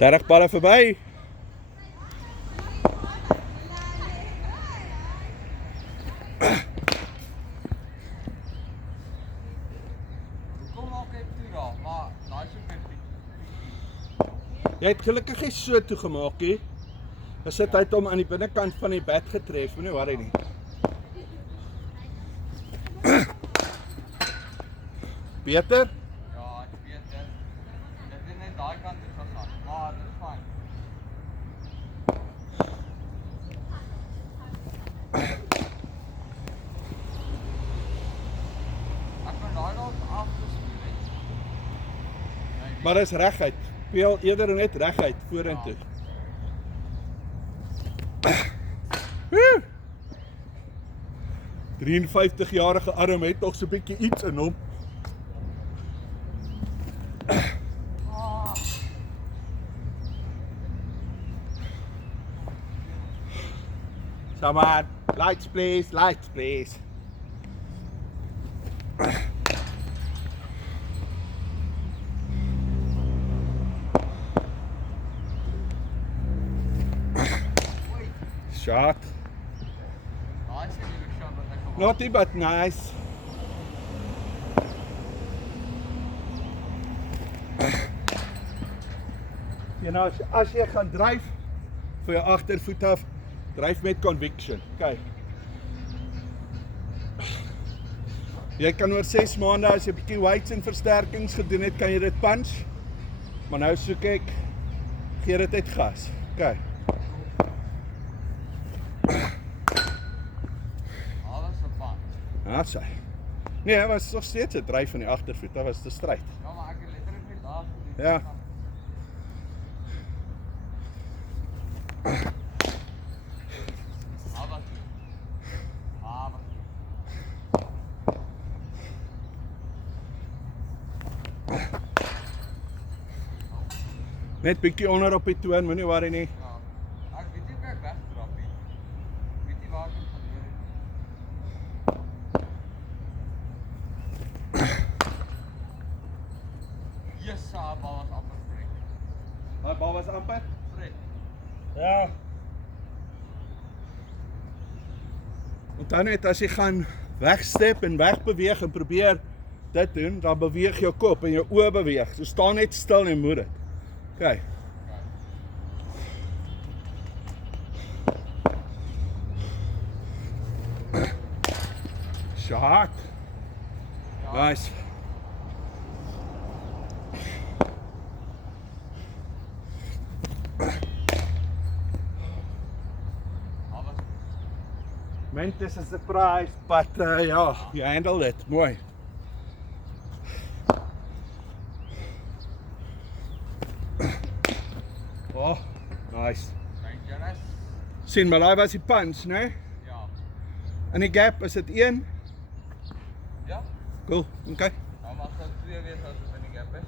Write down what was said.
30 balle verby. Kom maak jy toe daar, maar daai so net. Jy het gelukkig nie so toegemaak nie. Hy sit uit hom aan die binnekant van die bat getref, moenie worry nie. Beter? Ja, ek weet dit. Dit is net daai kant toe gegaan, maar dit is fyn. Ek kan daai nog afgespeel het. Maar dis reguit. Speel eerder net reguit vorentoe. Woe! 53-jarige arm het nog so 'n bietjie iets in hom. Come on, lights please, lights please. Shot. Daai is 'n nuwe shot wat ek gemaak het. Naughty but nice. You know, as jy gaan dryf vir jou agtervoet af, dryf met conviction. Kyk. Jy kan oor 6 maande as jy 'n bietjie weights en versterkings gedoen het, kan jy dit punch. Maar nou soek ek gee dit uit gas. Kyk. Alles op pad. Ja, sy. Nee, hy was nog steeds 'n dryf van die agtervoet. Dit was te stryd. Ja, maar ek het letterlik net daar gedoen. Ja. Net bietjie onder op die toon, moenie worry nie. Ja. Ek weet nie of ek wegdrap nie. Ek weet nie waar ek het gebeur het. Yes, daai bal was amper vrek. Daai bal was amper? Vrek. Ja. Onthou net as jy gaan wegstep en wegbeweeg en probeer dit doen, dan beweeg jou kop en jou oë beweeg. So staan net stil en moet dit. Kyk. Shot. Nice. Meant is a surprise, but yeah, you handled it. Mooi. Oh, nice. Dangerous. Sien, maar daai was die punch, né? Ja. In die gap is dit 1. Ja? Cool, okay. Dan mag dit 2 wees as dit in die gap is.